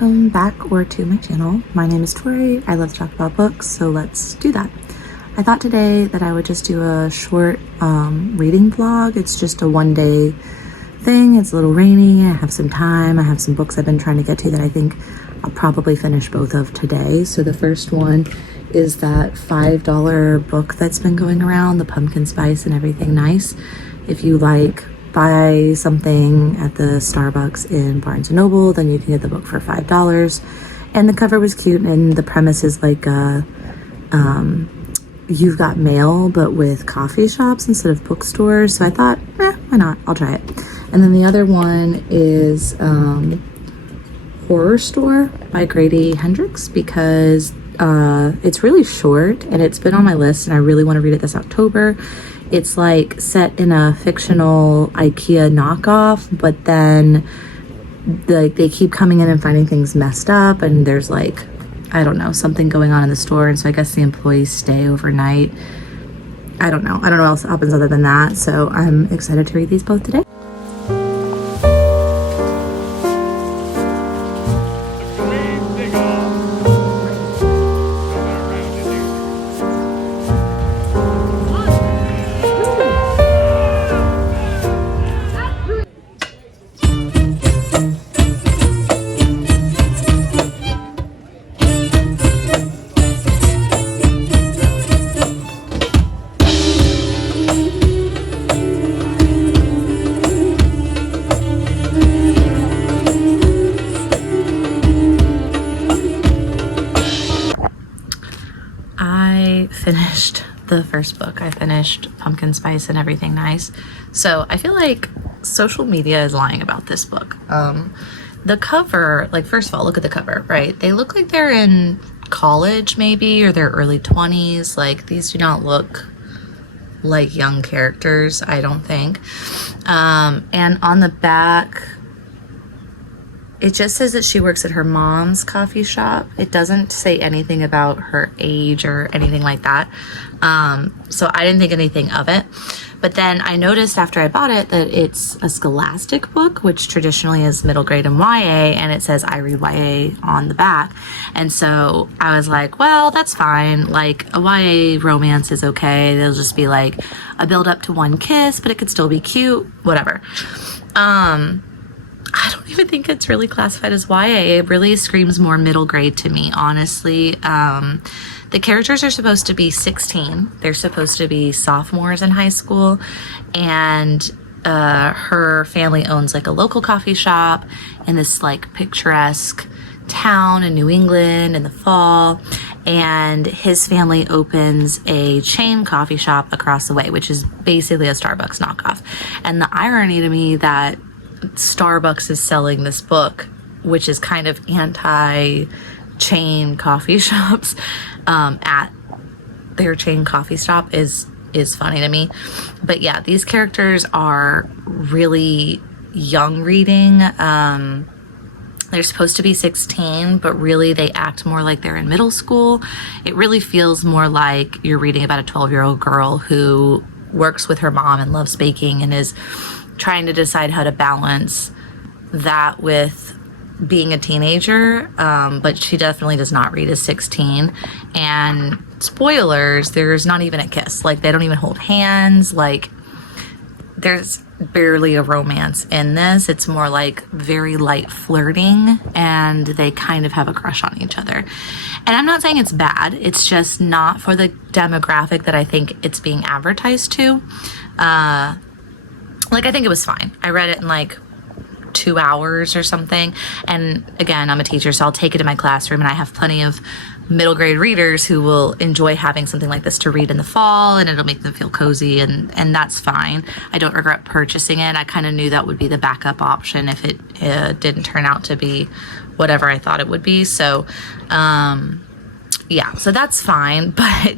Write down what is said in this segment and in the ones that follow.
welcome back or to my channel. My name is Tori. I love to talk about books, so let's do that. I thought today that I would just do a short reading vlog. It's just a one-day thing. It's a little rainy. I have some time. I have some books I've been trying to get to that I think I'll probably finish both of today. So the first one is that $5 book that's been going around, the pumpkin spice and everything nice. If you like buy something at the Starbucks in Barnes & Noble, then you can get the book for $5. And the cover was cute, and the premise is like you've got mail but with coffee shops instead of bookstores. So I thought, why not? I'll try it. And then the other one is Horrorstor by Grady Hendrix, because it's really short and it's been on my list and I really want to read it this October. It's like set in a fictional IKEA knockoff, but then they keep coming in and finding things messed up, and there's like, I don't know, something going on in the store, and so I guess the employees stay overnight. I don't know what else happens other than that. So I'm excited to read these both today. Finished the first book. I finished Pumpkin Spice and Everything Nice. So I feel like social media is lying about this book. The cover, like, first of all, look at the cover, right? They look like they're in college maybe, or their early 20s. Like, these do not look like young characters, I don't think. And on the back, it just says that she works at her mom's coffee shop. It doesn't say anything about her age or anything like that. So I didn't think anything of it. But then I noticed after I bought it that it's a Scholastic book, which traditionally is middle grade and YA, and it says I read YA on the back. And so I was like, well, that's fine. Like, a YA romance is okay. They'll just be like a build up to one kiss, but it could still be cute, whatever. I don't even think it's really classified as YA. It really screams more middle grade to me, honestly. The characters are supposed to be 16. They're supposed to be sophomores in high school. And her family owns like a local coffee shop in this like picturesque town in New England in the fall. And his family opens a chain coffee shop across the way, which is basically a Starbucks knockoff. And the irony to me that Starbucks is selling this book, which is kind of anti-chain coffee shops, at their chain coffee shop is funny to me. But yeah, these characters are really young reading. They're supposed to be 16, but really they act more like they're in middle school. It really feels more like you're reading about a 12-year-old girl who works with her mom and loves baking and is trying to decide how to balance that with being a teenager, but she definitely does not read as 16. And spoilers, there's not even a kiss. Like, they don't even hold hands. Like, there's barely a romance in this. It's more like very light flirting, and they kind of have a crush on each other. And I'm not saying it's bad. It's just not for the demographic that I think it's being advertised to. Like, I think it was fine. I read it in like 2 hours or something. And again, I'm a teacher, so I'll take it in my classroom, and I have plenty of middle grade readers who will enjoy having something like this to read in the fall, and it'll make them feel cozy, and that's fine. I don't regret purchasing it. I kind of knew that would be the backup option if it didn't turn out to be whatever I thought it would be. So, yeah, so that's fine. But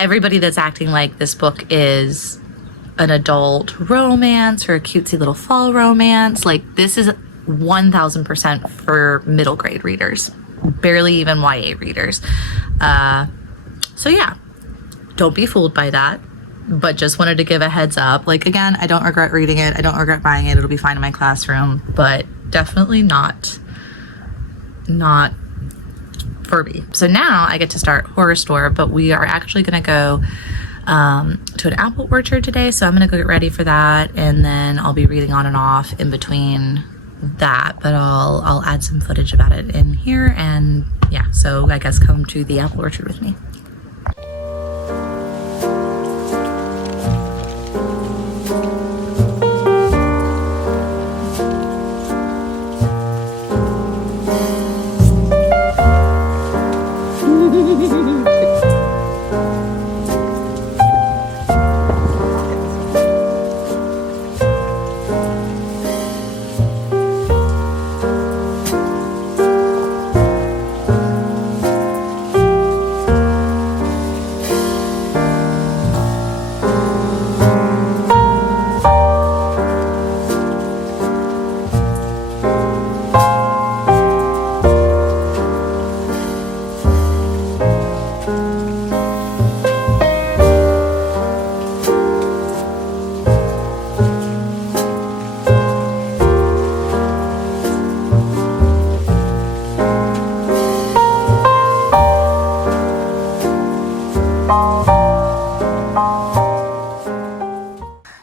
everybody that's acting like this book is an adult romance or a cutesy little fall romance, like, this is 1000% for middle grade readers, barely even YA readers. So yeah, don't be fooled by that, but just wanted to give a heads up. Like, again, I don't regret reading it. I don't regret buying it. It'll be fine in my classroom, but definitely not not for me. So now I get to start Horrorstor, but we are actually going to go to an apple orchard today. So I'm going to go get ready for that. And then I'll be reading on and off in between that, but I'll add some footage about it in here. And yeah, so I guess come to the apple orchard with me.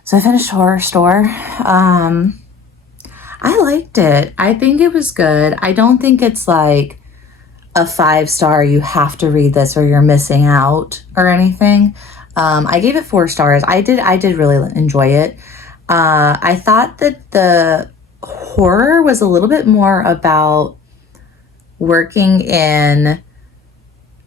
So I finished Horrorstor. I liked it. I think it was good. I don't think it's like a 5-star, you have to read this or you're missing out or anything. I gave it 4 stars. I did really enjoy it. I thought that the horror was a little bit more about working in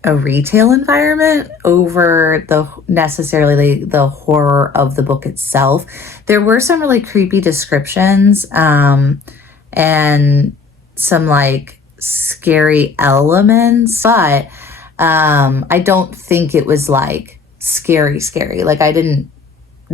a retail environment over necessarily the horror of the book itself. There were some really creepy descriptions and some like scary elements, but I don't think it was like scary. Like I didn't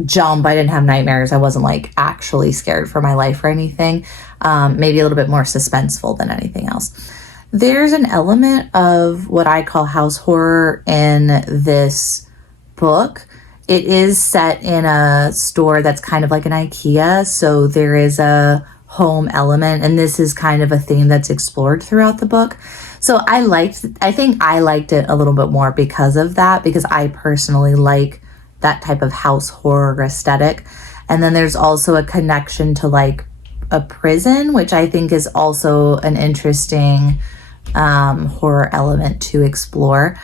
jump, I didn't have nightmares, I wasn't like actually scared for my life or anything. Maybe a little bit more suspenseful than anything else. There's an element of what I call house horror in this book. It is set in a store that's kind of like an IKEA, so there is a home element, and this is kind of a theme that's explored throughout the book. So I think I liked it a little bit more because of that, because I personally like that type of house horror aesthetic. And then there's also a connection to like a prison, which I think is also an interesting horror element to explore.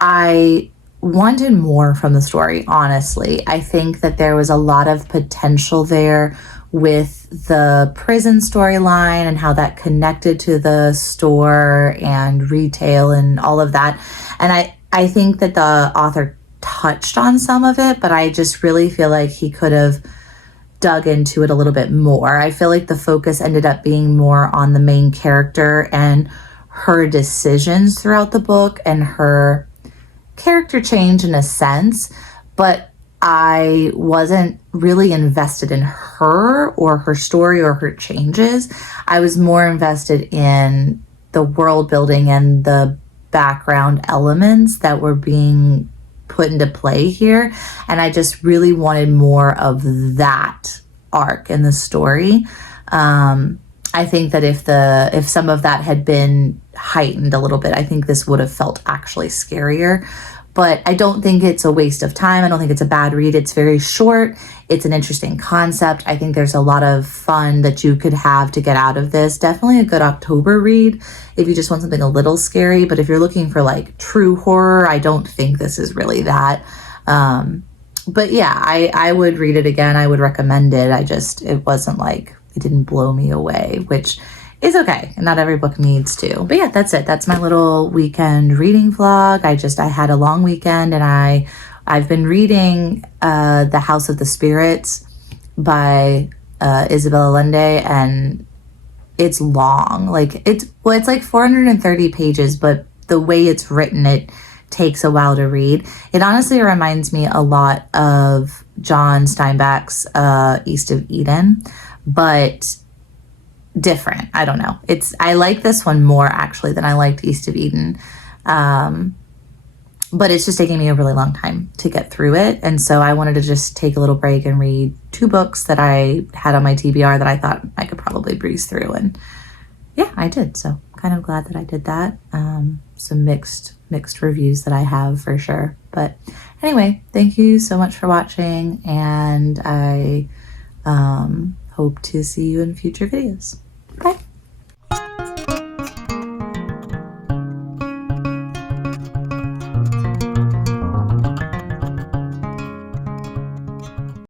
I wanted more from the story, honestly. I think that there was a lot of potential there with the prison storyline and how that connected to the store and retail and all of that. And I think that the author touched on some of it, but I just really feel like he could have dug into it a little bit more. I feel like the focus ended up being more on the main character and her decisions throughout the book and her character change in a sense, but I wasn't really invested in her or her story or her changes. I was more invested in the world building and the background elements that were being put into play here. And I just really wanted more of that arc in the story. I think that if some of that had been heightened a little bit, I think this would have felt actually scarier. But I don't think it's a waste of time. I don't think it's a bad read. It's very short. It's an interesting concept. I think there's a lot of fun that you could have to get out of this. Definitely a good October read if you just want something a little scary. But if you're looking for like true horror, I don't think this is really that. But yeah, I would read it again. I would recommend it. It wasn't like, it didn't blow me away, which is okay. Not every book needs to. But yeah, that's it. That's my little weekend reading vlog. I had a long weekend, and I've been reading The House of the Spirits by Isabel Allende, and it's long. Like it's like 430 pages, but the way it's written, it takes a while to read. It honestly reminds me a lot of John Steinbeck's East of Eden, but different. I don't know. I like this one more actually than I liked East of Eden. But it's just taking me a really long time to get through it. And so I wanted to just take a little break and read 2 books that I had on my TBR that I thought I could probably breeze through. And yeah, I did. So kind of glad that I did that. Some mixed reviews that I have for sure. But anyway, thank you so much for watching, and I hope to see you in future videos.